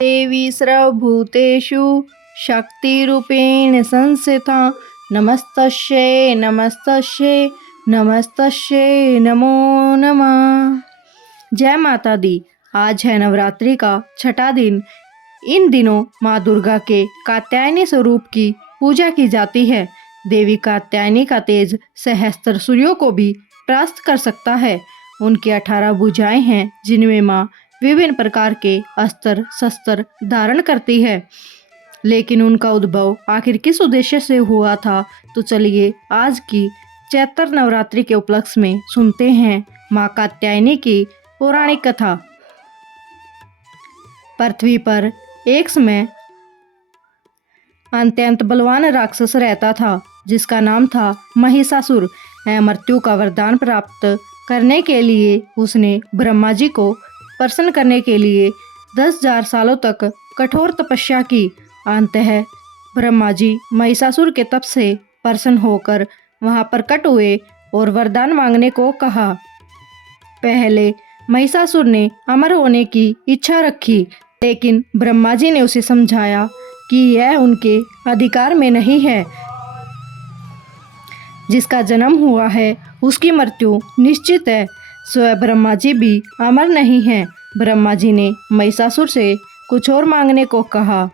देवी सर्वभूतेषु शक्तिरूपेण संस्थिता नमस्तस्यै नमस्तस्यै नमस्तस्यै नमो नमः। जय माता दी। आज है नवरात्रि का छठा दिन। इन दिनों माँ दुर्गा के कात्यायनी स्वरूप की पूजा की जाती है। देवी कात्यायनी का तेज सहस्त्र सूर्यों को भी परास्त कर सकता है। उनकी 18 भुजाएं हैं जिनमें माँ विभिन्न प्रकार के अस्त्र शस्त्र धारण करती है। लेकिन उनका उद्भव आखिर किस उद्देश्य से हुआ था, तो चलिए आज की चैत्र नवरात्रि के उपलक्ष्य में सुनते हैं माँ कात्यायनी की पौराणिक कथा। पृथ्वी पर एक समय अत्यंत बलवान राक्षस रहता था जिसका नाम था महिषासुर। मृत्यु का वरदान प्राप्त करने के लिए उसने ब्रह्मा जी को प्रसन्न करने के लिए 10,000 सालों तक कठोर तपस्या की। अंततः ब्रह्मा जी महिषासुर के तप से प्रसन्न होकर वहां प्रकट हुए और वरदान मांगने को कहा। पहले महिषासुर ने अमर होने की इच्छा रखी, लेकिन ब्रह्मा जी ने उसे समझाया कि यह उनके अधिकार में नहीं है। जिसका जन्म हुआ है उसकी मृत्यु निश्चित है। स्वयं ब्रह्मा जी भी अमर नहीं हैं। ब्रह्मा जी ने महिषासुर से कुछ और मांगने को कहा।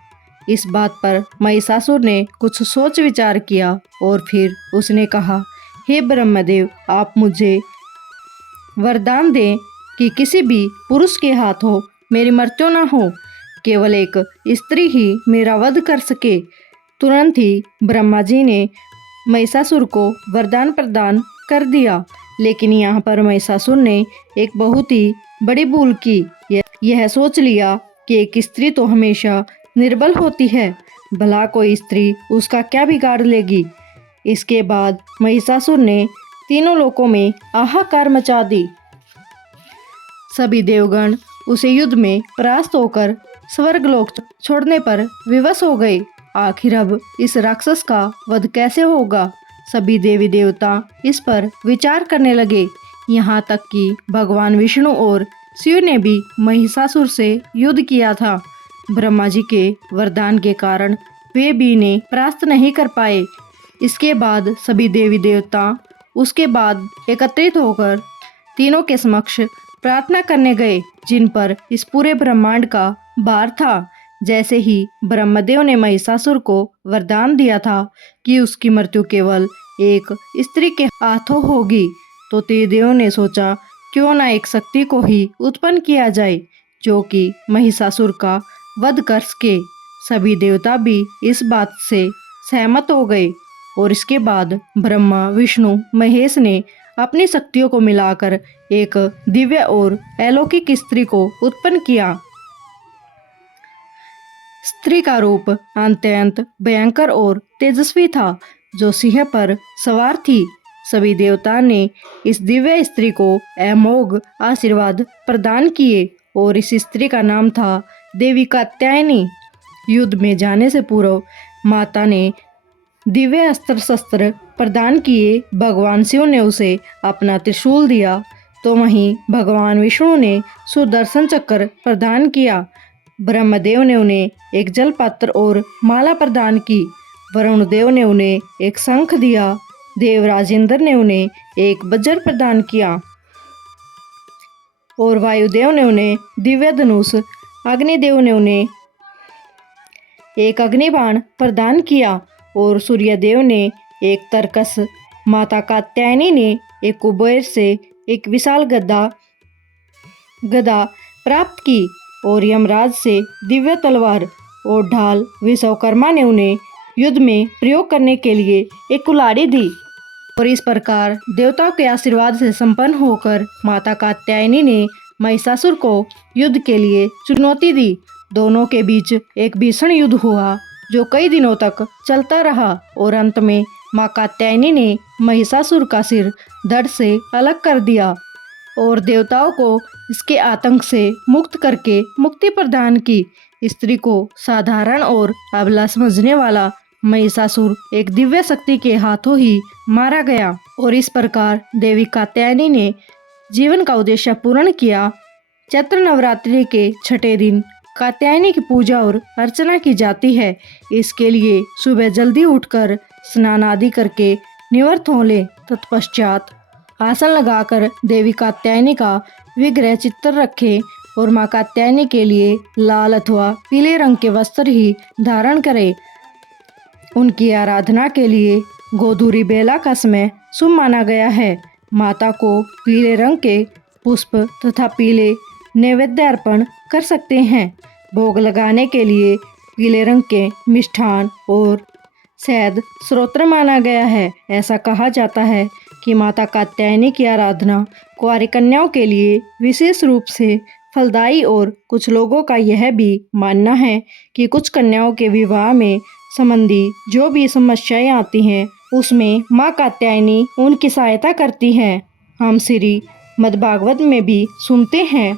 इस बात पर महिषासुर ने कुछ सोच विचार किया और फिर उसने कहा, हे ब्रह्मदेव, आप मुझे वरदान दें कि किसी भी पुरुष के हाथों मेरी मृत्यु न हो, केवल एक स्त्री ही मेरा वध कर सके। तुरंत ही ब्रह्मा जी ने महिषासुर को वरदान प्रदान कर दिया। लेकिन यहाँ पर महिषासुर ने एक बहुत ही बड़ी भूल की। यह सोच लिया कि एक स्त्री तो हमेशा निर्बल होती है, भला कोई स्त्री उसका क्या बिगाड़ लेगी। इसके बाद महिषासुर ने तीनों लोकों में हाहाकार मचा दी। सभी देवगण उसे युद्ध में परास्त होकर स्वर्गलोक छोड़ने पर विवश हो गए। आखिर अब इस राक्षस का वध कैसे होगा? सभी देवी देवता इस पर विचार करने लगे। यहाँ तक कि भगवान विष्णु और शिव ने भी महिषासुर से युद्ध किया था। ब्रह्मा जी के वरदान के कारण वे भी इन्हें परास्त नहीं कर पाए। इसके बाद सभी देवी देवता उसके बाद एकत्रित होकर तीनों के समक्ष प्रार्थना करने गए, जिन पर इस पूरे ब्रह्मांड का भार था। जैसे ही ब्रह्मदेव ने महिषासुर को वरदान दिया था कि उसकी मृत्यु केवल एक स्त्री के हाथों होगी, तो त्रिदेवों ने सोचा क्यों ना एक शक्ति को ही उत्पन्न किया जाए जो कि महिषासुर का वध कर सके। सभी देवता भी इस बात से सहमत हो गए और इसके बाद ब्रह्मा विष्णु महेश ने अपनी शक्तियों को मिलाकर एक दिव्य और अलौकिक स्त्री को उत्पन्न किया। स्त्री का रूप अत्यंत भयंकर और तेजस्वी था, जो सिंह पर सवार थी। सभी देवता ने इस दिव्य स्त्री को अमोघ आशीर्वाद प्रदान किए और इस स्त्री का नाम था देवी कात्यायनी। युद्ध में जाने से पूर्व माता ने दिव्य अस्त्र शस्त्र प्रदान किए। भगवान शिव ने उसे अपना त्रिशूल दिया, तो वहीं भगवान विष्णु ने सुदर्शन चक्र प्रदान किया। ब्रह्मदेव ने उन्हें एक जल पात्र और माला प्रदान की। वरुण देव ने उन्हें एक शंख दिया। देवराज इंद्र ने उन्हें एक वज्र प्रदान किया और वायुदेव ने उन्हें दिव्य धनुष, अग्निदेव ने उन्हें एक अग्निबाण प्रदान किया और सूर्यदेव ने एक तरकस, माता कात्यायनी ने एक कुबेर से एक विशाल गदा प्राप्त की और यमराज से दिव्य तलवार और ढाल विश्वकर्मा ने उन्हें युद्ध में प्रयोग करने के लिए एक कुल्हाड़ी दी। और इस प्रकार देवताओं के आशीर्वाद से संपन्न होकर माता कात्यायनी ने महिषासुर को युद्ध के लिए चुनौती दी। दोनों के बीच एक भीषण युद्ध हुआ जो कई दिनों तक चलता रहा और अंत में माँ कात्यायनी ने महिषासुर का सिर धड़ से अलग कर दिया और देवताओं को इसके आतंक से मुक्त करके मुक्ति प्रदान की। स्त्री को साधारण और अबला समझने वाला महिषासुर एक दिव्य शक्ति के हाथों ही मारा गया और इस प्रकार देवी कात्यायनी ने जीवन का उद्देश्य पूर्ण किया। चैत्र नवरात्रि के छठे दिन कात्यायनी की पूजा और अर्चना की जाती है। इसके लिए सुबह जल्दी उठकर स्नान आदि करके निवृत्त हो ले। तत्पश्चात आसन लगाकर देवी कात्यायनी का विग्रह चित्र रखें और माँ कात्यायनी के लिए लाल अथवा पीले रंग के वस्त्र ही धारण करें। उनकी आराधना के लिए गोधूली बेला का समय शुभ माना गया है। माता को पीले रंग के पुष्प तथा पीले नैवेद्य अर्पण कर सकते हैं। भोग लगाने के लिए पीले रंग के मिष्ठान और शहद स्रोत्र माना गया है। ऐसा कहा जाता है कि माता कात्यायनी की आराधना कुंवारी कन्याओं के लिए विशेष रूप से फलदायी और कुछ लोगों का यह भी मानना है कि कुछ कन्याओं के विवाह में संबंधी जो भी समस्याएं आती हैं उसमें माँ कात्यायनी उनकी सहायता करती हैं। हम श्री मद्भागवत में भी सुनते हैं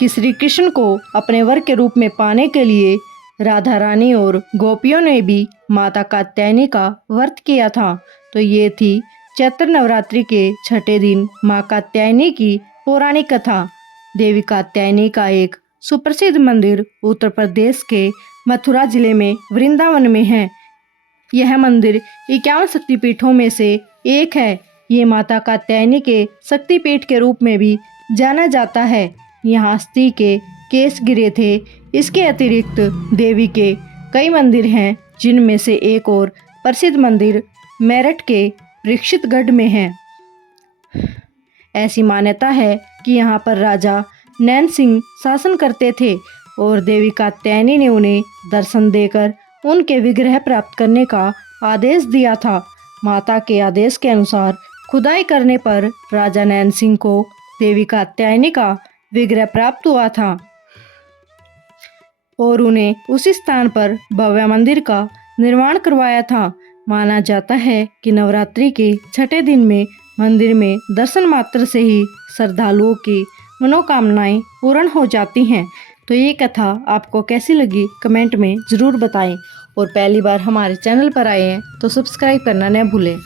कि श्री कृष्ण को अपने वर के रूप में पाने के लिए राधा रानी और गोपियों ने भी माता कात्यायनी का व्रत किया था। तो ये थी चैत्र नवरात्रि के छठे दिन माँ कात्यायनी की पौराणिक कथा। देवी कात्यायनी का एक सुप्रसिद्ध मंदिर उत्तर प्रदेश के मथुरा जिले में वृंदावन में है। यह मंदिर 51 शक्तिपीठों में से एक है। ये माता कात्यायनी के शक्तिपीठ के रूप में भी जाना जाता है। यहाँ अस्थि के केस गिरे थे। इसके अतिरिक्त देवी के कई मंदिर हैं, जिनमें से एक और प्रसिद्ध मंदिर मेरठ के परीक्षितगढ़ में है। ऐसी मान्यता है कि यहाँ पर राजा नैन सिंह शासन करते थे और देवी कात्यायनी ने उन्हें दर्शन देकर उनके विग्रह प्राप्त करने का आदेश दिया था। माता के आदेश के अनुसार खुदाई करने पर राजा नैन सिंह को देवी कात्यायनी का विग्रह प्राप्त हुआ था और उन्हें उसी स्थान पर भव्य मंदिर का निर्माण करवाया था। माना जाता है कि नवरात्रि के छठे दिन में मंदिर में दर्शन मात्र से ही श्रद्धालुओं की मनोकामनाएं पूर्ण हो जाती हैं। तो ये कथा आपको कैसी लगी कमेंट में ज़रूर बताएं और पहली बार हमारे चैनल पर आए हैं तो सब्सक्राइब करना न भूलें।